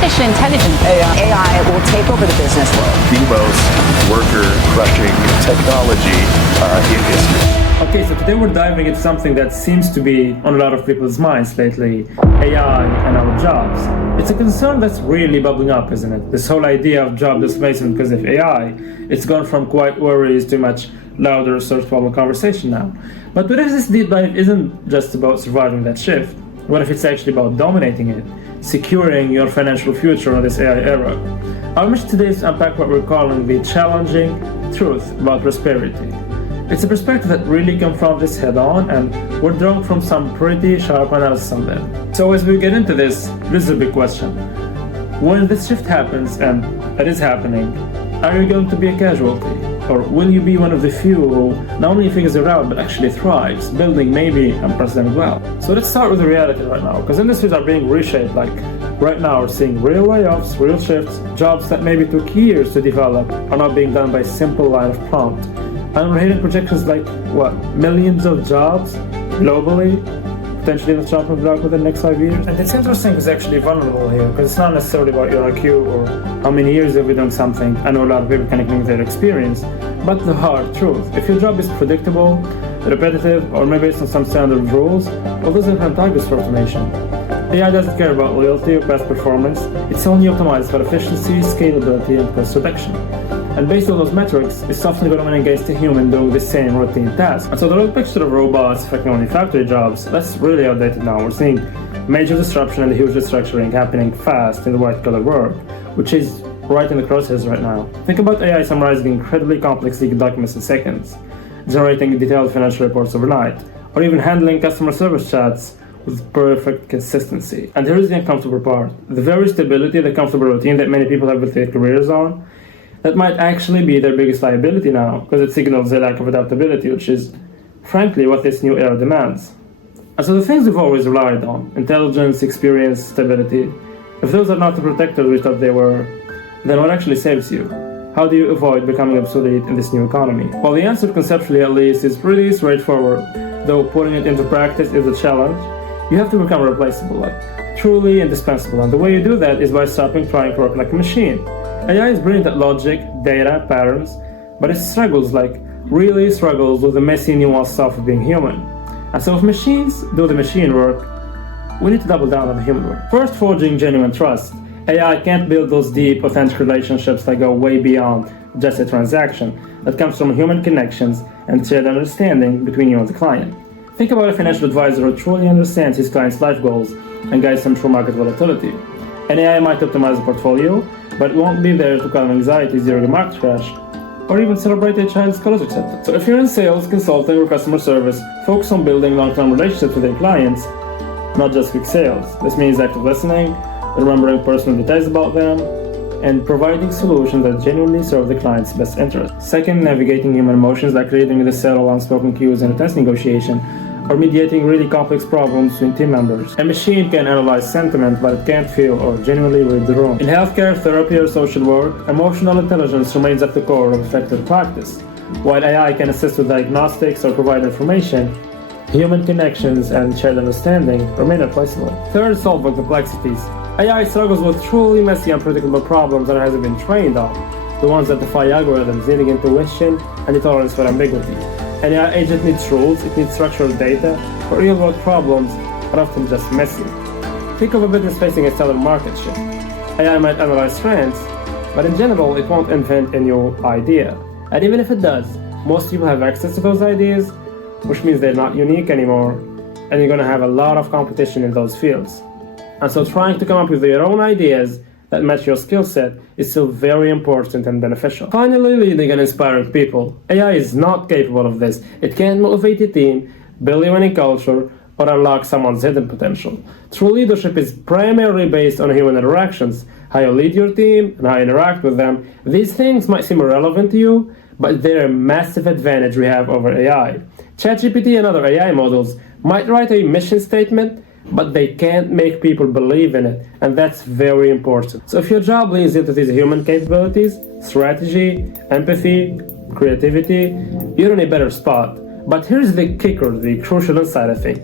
artificial intelligence. AI will take over the business world. The most worker-crushing technology in history. Okay, so today we're diving into something that seems to be on a lot of people's minds lately, AI and our jobs. It's a concern that's really bubbling up, isn't it? This whole idea of job displacement because of AI, it's gone from quiet worries to much louder search problem conversation now. But what if this deep dive isn't just about surviving that shift? What if it's actually about dominating it, securing your financial future in this AI era? Our mission today is to unpack what we're calling the challenging truth about prosperity. It's a perspective that really confronts this head-on, and we're drawn from some pretty sharp analysis on them. So as we get into this is a big question. When this shift happens, and it is happening, are you going to be a casualty? Or will you be one of the few who not only figures it out, but actually thrives, building maybe unprecedented wealth? So let's start with the reality right now, because industries are being reshaped. Like right now, we're seeing real layoffs, real shifts, jobs that maybe took years to develop are not being done by a simple line of prompt. And we're hearing projections like, millions of jobs globally, potentially in the chopping block within the next 5 years. And it's interesting because it's actually vulnerable here, because it's not necessarily about your IQ or how many years you've been doing something. I know a lot of people can link their experience, but the hard truth. If your job is predictable, repetitive, or maybe it's on some standard rules, well, those are different targets for automation. AI doesn't care about loyalty or past performance. It's only optimized for efficiency, scalability, and cost reduction. And based on those metrics, it's often going to win against a human doing the same routine task. And so the old picture of robots affecting only factory jobs, that's really outdated now. We're seeing major disruption and huge restructuring happening fast in the white-collar world, which is right in the crosshairs right now. Think about AI summarizing incredibly complex legal documents in seconds, generating detailed financial reports overnight, or even handling customer service chats with perfect consistency. And here's the uncomfortable part. The very stability, the comfortable routine that many people have built their careers on, that might actually be their biggest liability now, because it signals a lack of adaptability, which is, frankly, what this new era demands. And so the things we've always relied on, intelligence, experience, stability, if those are not the protectors we thought they were, then what actually saves you? How do you avoid becoming obsolete in this new economy? Well, the answer, conceptually at least, is pretty straightforward, though putting it into practice is a challenge. You have to become replaceable, like truly indispensable, and the way you do that is by stopping trying to work like a machine. AI is brilliant at logic, data, patterns, but it really struggles with the messy, nuanced stuff of being human. And so if machines do the machine work, we need to double down on the human work. First, forging genuine trust. AI can't build those deep, authentic relationships that go way beyond just a transaction, that comes from human connections and shared understanding between you and the client. Think about a financial advisor who truly understands his client's life goals and guides them through market volatility. An AI might optimize the portfolio, but it won't be there to calm anxieties during a market crash, or even celebrate a child's college acceptance. So if you're in sales, consulting, or customer service, focus on building long-term relationships with your clients, not just quick sales. This means active listening, remembering personal details about them, and providing solutions that genuinely serve the client's best interest. Second, navigating human emotions like reading the subtle unspoken cues in a tense negotiation, or mediating really complex problems between team members. A machine can analyze sentiment, but it can't feel or genuinely read the room. In healthcare, therapy, or social work, emotional intelligence remains at the core of effective practice. While AI can assist with diagnostics or provide information, human connections and shared understanding remain irreplaceable. Third, solving complexities. AI struggles with truly messy, unpredictable problems that it hasn't been trained on, the ones that defy algorithms, needing intuition and the tolerance for ambiguity. An AI agent needs rules, it needs structured data, but real-world problems are often just messy. Think of a business facing a sudden market shift. AI might analyze trends, but in general, it won't invent a new idea. And even if it does, most people have access to those ideas, which means they're not unique anymore, and you're going to have a lot of competition in those fields. And so trying to come up with your own ideas that match your skill set is still very important and beneficial. Finally, leading and inspiring people. AI is not capable of this. It can't motivate a team, build a winning culture, or unlock someone's hidden potential. True leadership is primarily based on human interactions, how you lead your team and how you interact with them. These things might seem irrelevant to you, but they're a massive advantage we have over AI. ChatGPT and other AI models might write a mission statement, but they can't make people believe in it, and that's very important. So if your job leans into these human capabilities, strategy, empathy, creativity, you're in a better spot. But here's the kicker, the crucial insight, I think.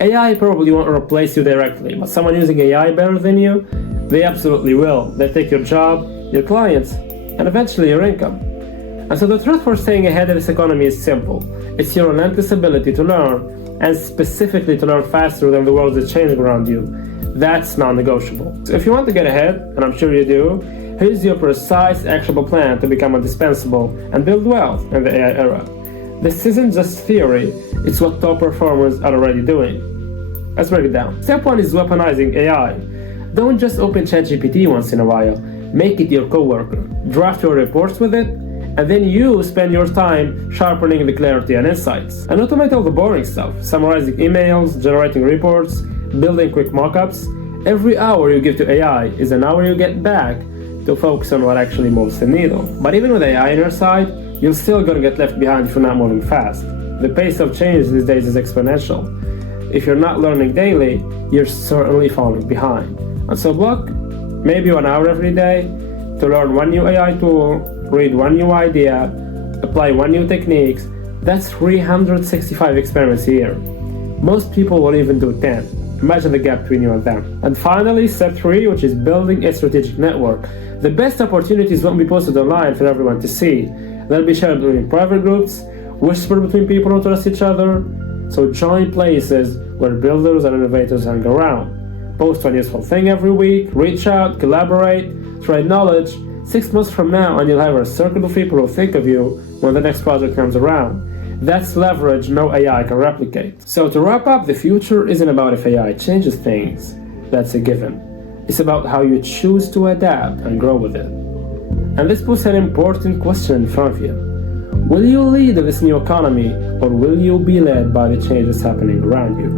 AI probably won't replace you directly, but someone using AI better than you, They absolutely will. They take your job, your clients, and eventually your income. And so the truth for staying ahead of this economy is simple. It's your relentless ability to learn, and specifically to learn faster than the world is changing around you. That's non-negotiable. So if you want to get ahead, and I'm sure you do, here's your precise, actionable plan to become indispensable and build wealth in the AI era. This isn't just theory, it's what top performers are already doing. Let's break it down. Step 1 is weaponizing AI. Don't just open ChatGPT once in a while. Make it your coworker. Draft your reports with it, and then you spend your time sharpening the clarity and insights. And automate all the boring stuff, summarizing emails, generating reports, building quick mockups. Every hour you give to AI is an hour you get back to focus on what actually moves the needle. But even with AI on your side, you're still gonna get left behind if you're not moving fast. The pace of change these days is exponential. If you're not learning daily, you're certainly falling behind. And so block maybe 1 hour every day to learn one new AI tool, read one new idea, apply one new techniques. That's 365 experiments a year. Most people won't even do 10. Imagine the gap between you and them. And finally, step 3, which is building a strategic network. The best opportunities won't be posted online for everyone to see. They'll be shared between private groups, whispered between people who trust each other. So join places where builders and innovators hang around. Post one useful thing every week, reach out, collaborate, trade knowledge. 6 months from now, and you'll have a circle of people who think of you when the next project comes around. That's leverage no AI can replicate. So to wrap up, the future isn't about if AI changes things. That's a given. It's about how you choose to adapt and grow with it. And this puts an important question in front of you. Will you lead this new economy, or will you be led by the changes happening around you?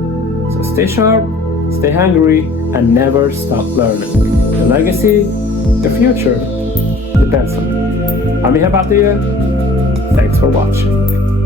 So stay sharp, stay hungry, and never stop learning. The legacy, the future, depends on it. I'm Ihab Atiyah. Thanks for watching.